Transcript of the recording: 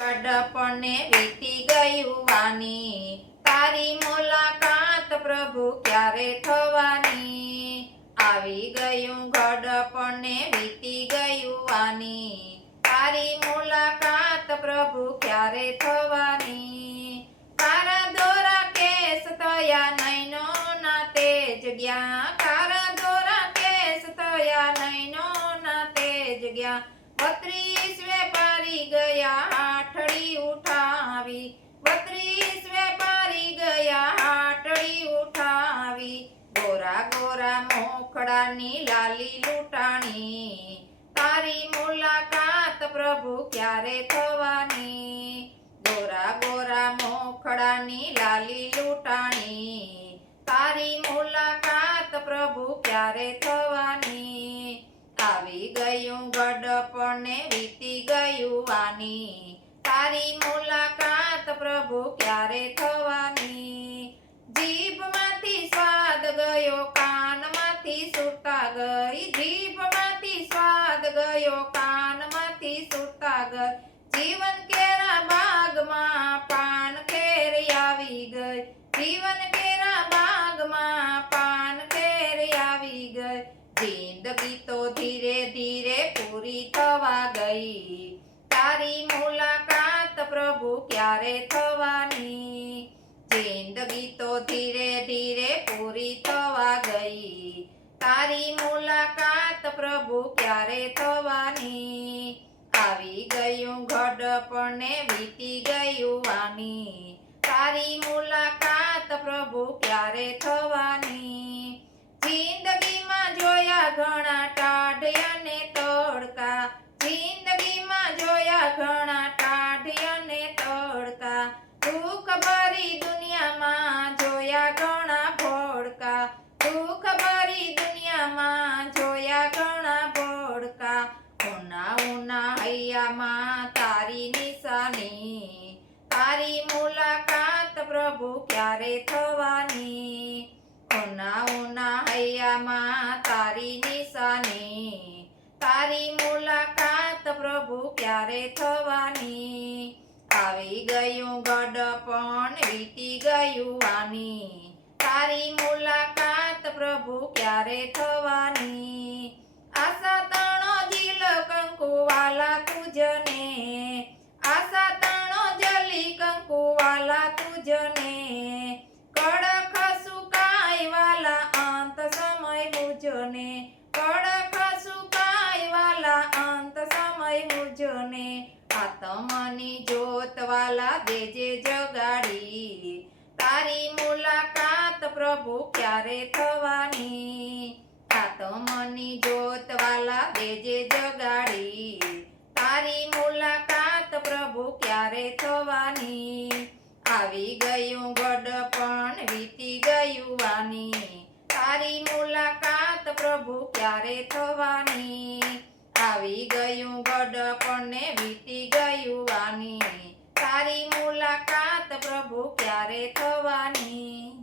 કડપણે વીતી ગયું વાની, તારી મુલાકાત પ્રભુ ક્યારે થવાની? આવી ગયું ગડપણે વીતી ગયું વાની, તારી મુલાકાત પ્રભુ ક્યારે થવાની? કારા દોરા કેસ થયા નૈનો ના તેજ ગયા, કારા દોરા કેસ થયા નૈનો ના તેજ ગયા, 32 વેપારી ગયા હાથડી ઉઠાવી, 32 વેપારી ગયા હાથડી ઉઠાવી, ગોરા ગોરા મોખડાની લાલી લૂંટાણી, તારી મુલાકાત પ્રભુ ક્યારે થવાની? ગોરા ગોરા મોખડાની લાલી લૂંટાણી, તારી મુલાકાત પ્રભુ ક્યારે થવાની? આવી ગયું ગડપણે વીતી ગયું વાની, તારી મુલાકાત પ્રભુ ક્યારે થવાની? જીભમાંથી સ્વાદ ગયો કાનમાંથી સુરતા ગઈ, જીભમાંથી સ્વાદ ગયો કાનમાંથી સુરતા ગઈ, જીવન કેરા બાગમાં પાન ખેર આવી ગઈ, જીવન કેરા બાગમાં પાન ખેર આવી ગઈ, જિંદગી તો ધીરે ધીરે પૂરી થવા ગઈ, તારી મુલાકાત પ્રભુ ક્યારે થવાની? જિંદગી તો ધીરે ધીરે પૂરી થવા ગઈ, તારી મુલાકાત પ્રભુ ક્યારે થવાની? આવી ગયું ગડપણે વીતી ગયું વાની, તારી મુલાકાત પ્રભુ ક્યારે થવાની? જિંદગીમાં જોયા ઘણા ટાઢ અને તડકા, જિંદગીમાં જોયા ઘણા ટાઢ અને તડકા, દુઃખ ભરી દુનિયામાં જોયા ઘણા ભોળકા, દુઃખ ભરી દુનિયામાં જોયા ઘણા ભોળકા, ઉના ઉના હૈયામાં તારી નિશાની, તારી મુલાકાત પ્રભુ ક્યારે થવાની? ઉના ઉના હૈયામાં તારી નિશાની, તારી મુલાકાત પ્રભુ ક્યારે થવાની? આવી ગયું ગડપણ વીતી ગયું વાની, તારી મુલાકાત પ્રભુ ક્યારે થવાની? આશા તણો જીલ કંકુવાલા તુજને, આશા તણો જલી કંકુવાલા તુજને, કડક સુકાય વાલા અંત સમય મુજને, કડક સુકાય વાલા અંત સમય મુજને, આત્મની જ્યોત વાલા દેજે જગાડી, તારી મુલાકાત પ્રભુ ક્યારે થવાની? આત્મની જ્યોત વાલા દેજે જગાડી, તારી મુલાકાત પ્રભુ ક્યારે થવાની? આવી ગયું ગડપણ વીતી ગયું વાની, તારી મુલાકાત પ્રભુ ક્યારે થવાની? આવી ગયું ગડપણે વીતી ગયું વાની, તારી મુલાકાત પ્રભુ ક્યારે થવાની?